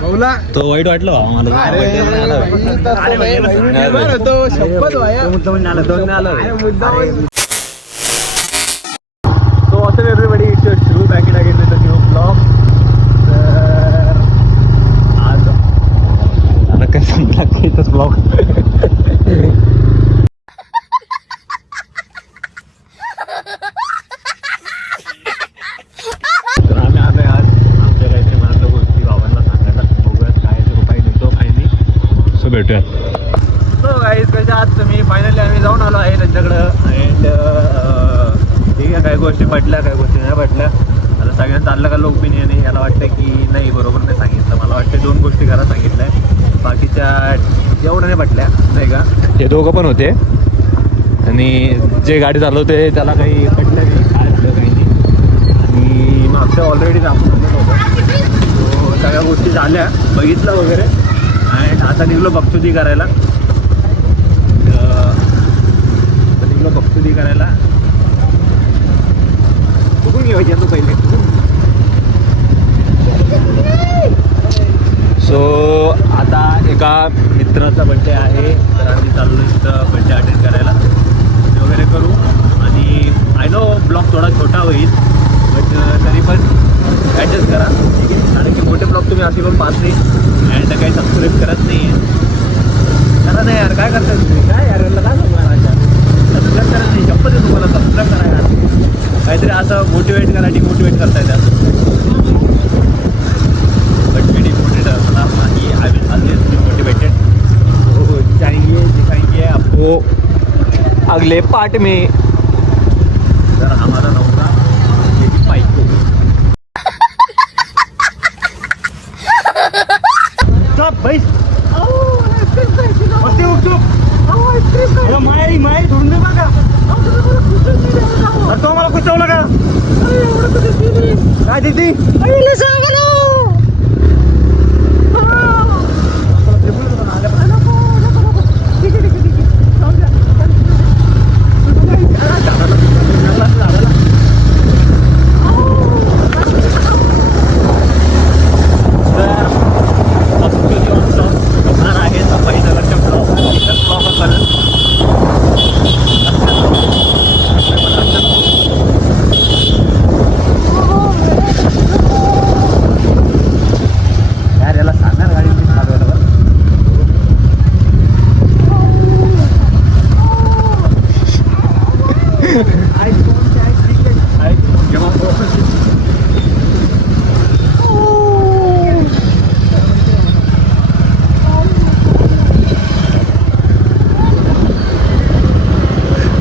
भाऊला तो वाईट वाटलं मला. तो शपथ वाया So what's up everybody, it's your Shrew back in again with a new vlog. तर आज आता काय समजला इथंच vlog. तर आम्ही आलोय आज आमच्या काहीतरी मनातल्या गोष्टी भावांना सांगायला. बघूयात काय ते उपाय निघतो काय नाही. सो भेटूयात. सो गाईज कशा आहात तुम्ही? फायनली आम्ही जाऊन आलो आहे त्यांच्याकडं अँड ठीक आहे, काही गोष्टी पटल्या काही गोष्टी नाही पटल्या. आता सगळ्यांचं चाललं का ओपिनियन आहे. याला वाटतं की नाही बरोबर नाही सांगितलं. मला वाटतं 2 गोष्टी करा सांगितल्या आहे, बाकीच्या एवढं नाही पटल्या नाही का. हे दोघं पण होते आणि जे गाडी चालवते त्याला काही पटलं नाही काय झालं काही नाही. आणि मागच्या ऑलरेडी आपण आलेलो होतो. सो सगळ्या गोष्टी झाल्या बघितलं वगैरे अँड आता निघलो बक्षुदी करायला. बक्षुदी करायला बघून घ्यायची तू पहिले. सो आता एका मित्राचा बड्डे आहे तर आम्ही चाललो इथं बड्डे अटेंड करायला वगैरे करू. आणि आय नो ब्लॉग थोडा छोटा होईल बट तरी पण ॲडजस्ट करा ठीक आहे. कारण की मोठे ब्लॉग तुम्ही असे पण पाहत नाही अँड काही सबस्क्राईब करत नाही आहे. करा नाही यार, काय करताय तुम्ही? काय यार याला काय सांगणार सबस्क्राईब करा नाही. शपथ आहे तुम्हाला सबस्क्राईब करा यार. काहीतरी असं मोटिवेट करा, डिमोटिवेट करता येतात. बट मी डिमोटिवेट असणार नाही. I will always be motivated. तो चाहिए दिखाएंगे आपको अगले पार्ट में. तर हमारा नौका पाइको स्टॉप भाई. माई धुंद बघा तो मला कुठवलं का काय दिदी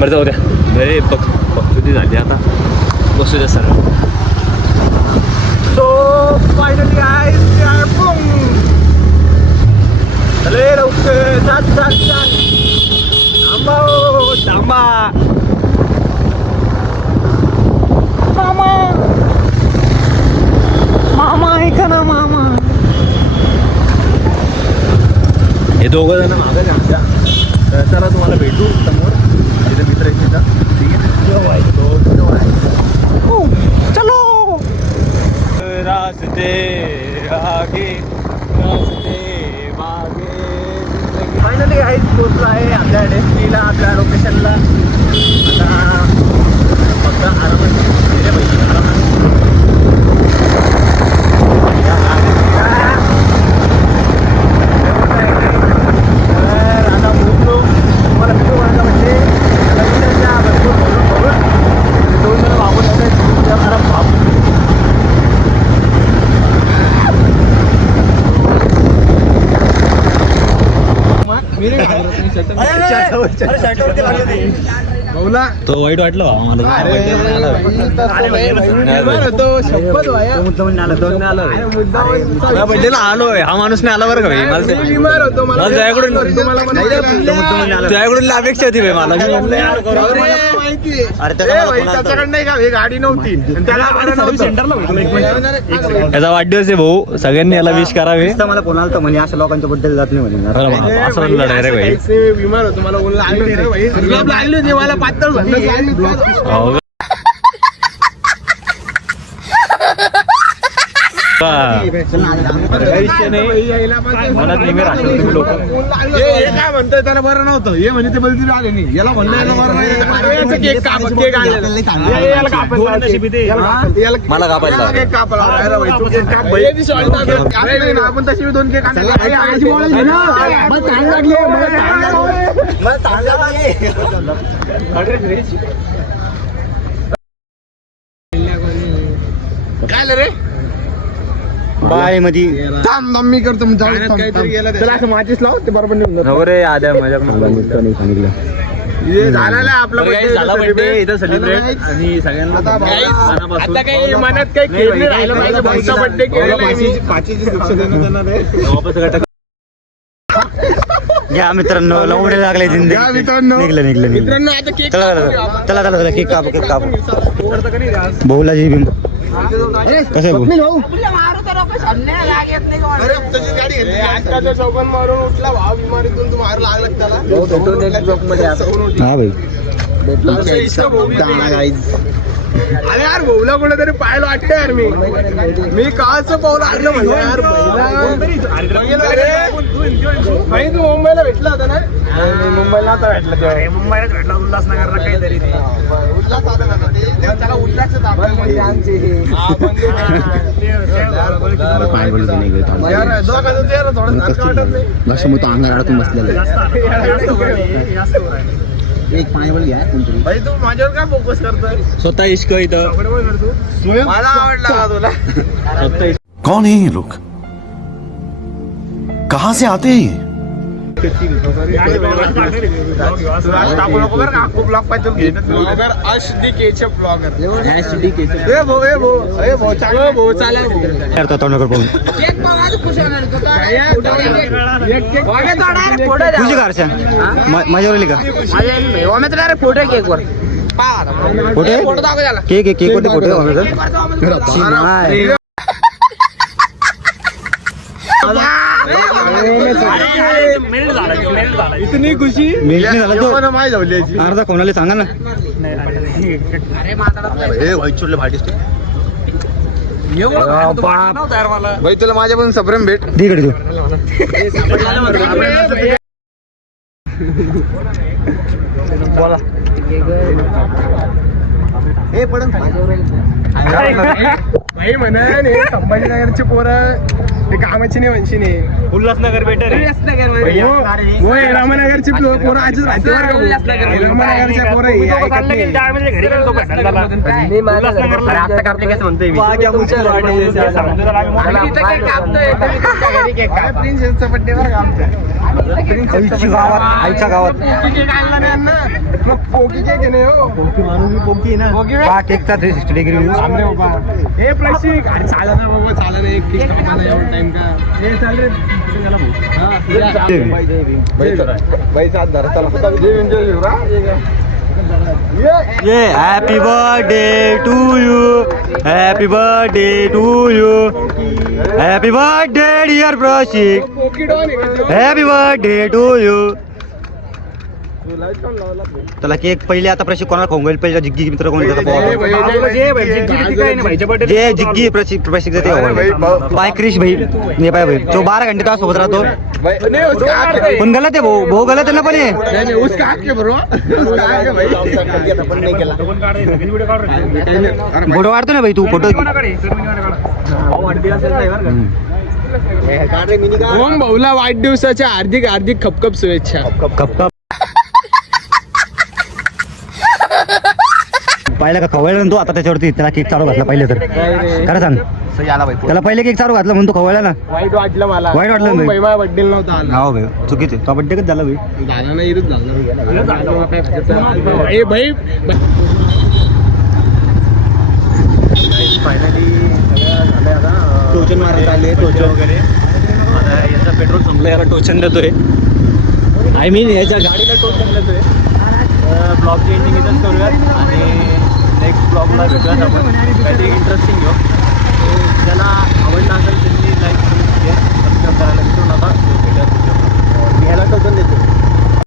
बरं जाऊ द्या. अरे बक्षुदी झाली आता बसू द्या सर. सो फायनली चले लवकर थांबा मामा मामा ऐका ना मामा. हे दोघं जण मागं आहे आमच्या. तर चला तुम्हाला भेटू समोर तिथे मित्र आहे तिथं ठीक आहे. चलो रास्ते आगे रास्ते मागे. फायनली आहे पोचलो आहे आपल्या डेस्टिनीला आपल्या लोकेशनला. आता फक्त आरामात भाऊला तो वाईट वाटलं मला. तो शपथ वाया बड्डेला आलोय. हा माणूस नाही आला बरं का भाई. मला तुझ्याकडून अपेक्षा होती भाई मला. त्याच्याकडे नाही का गाडी नव्हती त्याचा वाढदिवस आहे भाऊ. सगळ्यांनी याला विश करावे. मला कोणाला तर म्हणे अशा लोकांच्या बद्दल जात नाही म्हणे. असं लढाय रे भाई. विमान होतो मला लागली होती मला पातळ काही विषय नाही, मला नेहमी राहतो तुम्ही लोक. हे काय म्हणतोय त्याला बरं नव्हतं, हे म्हणजे ते बलती आले नाही, याला म्हणलं याला बरं नाही. केक काप, केक आणलेला. याला कापायला मला कापायला केक कापायला. अरे भाई, तू केक काप भाई. कापले नाही ना, आपण तशी बी 2 केक आणले. आई, आईची बोलायला घे ना. मला ताण लागली, मला ताण लागली. काय आलं रे? बाय मध्ये थांब मी करतो. चला असं माचीस लाव, ते बरोबर निघून जातं. रे आद्या माझ्या हे झालेलं आहे आपला बर्थडे इथं सेलिब्रेट आणि सगळ्यांना आता काही मनात काही खेळ नाही राहिलं पाहिजे. भाऊचा बर्थडे केलेला घ्या मित्रांनो, लवडे लागले जिंदगी. घ्या मित्रांनो. निघलं मित्रांनो आता केक चला चला चला चला केक काप भाऊला जी बिंब कसं आहे भाऊ? अरे तशीच गाडी घेतली. आजकालच्या चौकात मारून उठला भाव बिमारीतून, तू मार लागला त्याला. हा भाई अरे यार भाऊला कुठेतरी पाहायला वाटतं यार. मी कालचं पाऊल आणलं म्हणलं यार. भाई तू मुंबईला भेटला होता ना? मुंबईला आता भेटला तेव्हा. मुंबईलाच भेटला उल्हासनगरला काहीतरी ते. उल्हास आला ना ते. त्याला उल्हासच आपण आमचे यार दोघांचं चेहरा थोडं नाटकं वाटत नाही. अंगार अडकून बसलेलं एक पाण्यावर घ्या भाई तू माझ्यावर काय फोकस करतोय? स्वतः इश्क इथं मला आवडला का तुला? कौन है ये लोग? कहां से आते हैं ये? टाकू नको बरं का, खूप ब्लॉग पाहिजे ब्लॉगर. अशदी केचप ब्लॉगर. ए भाऊ चांगलं भाऊ चालेल. करतो तोंडाकडे पाहून तुझी कारच्या माझ्यावर आली का फोटो केक वर फोटो केक केक होते फोटो इतनी खुशी मिळत झाला तो माही जाऊली अर्धा कोणाला सांगा ना भाई तुला माझ्या पण सप्रेम भेट तिकडे तू भाई म्हणा संभाजीनगरची पोरं ते कामाची नाही म्हणशी नाही. उल्हासनगर बेटर रामनगरची पोरं आजच राहते रामनगरच्या पोरं हे ऐकत नाही. प्रिन्सेसचा बड्डे बरं का आमच्या आईच्या गावात मग पोकी केक आहे नाही हो. केकचा 360 डिग्री हे प्लास्टिक अरे चाला ना बाबा, चाला ना. एक केक कापायला एवढा टाइम का? हे चाल रे. भाई साथ धरा चला. जय एन्जॉय शिवरा. ये happy birthday to you happy birthday to you happy birthday dear Prashik पोकी डॉन आहे का तो? हॅपी बर्थडे टू यू त्याला केक पहिले आता प्रशिक कोणाला खाऊन गेल पहिले जिग्गी मित्र कोण जे जिग्गी प्रशिक बाय क्रिश भाई नाही पाय भाई तो 12 घंटे सोबत राहतो नहीं उसका हक है. पण गलत आहे भाऊ गलत आहे ना पण हे नहीं उसका हक है ब्रो. उसका हक है भाई. फोटो काढतो ना भाई तू फोटो ओम भाऊला वाढदिवसाच्या हार्दिक हार्दिक खपखप शुभेच्छा. कप पाहिलं का खवळला ना तो आता त्याच्यावरती त्याला केक चालू घातला पहिले तर खरं सांग त्याला पहिले केक चालू घातला म्हणून तो खवळला ना. वाईट वाटलं मला. वाईट वाटलं ओम भाई. भाई माझ्या बड्डे नव्हता आला. हो भाई चुकीचं तो बड्डे कधी झाला भाई झाला ना इरूच झाला. ए भाई फायनली सगळं झालंय आता. टोचन मारत आले टोचन वगैरे आता याचा पेट्रोल संपलं, याला टोचन देतोय. आय मीन याच्या गाडीला टोचन देतोय. ब्लॉगची एंडिंग इथंच करूयात आणि नेक्स्ट ब्लॉगला भेटूयात आपण काहीतरी इंटरेस्टिंग घेऊन.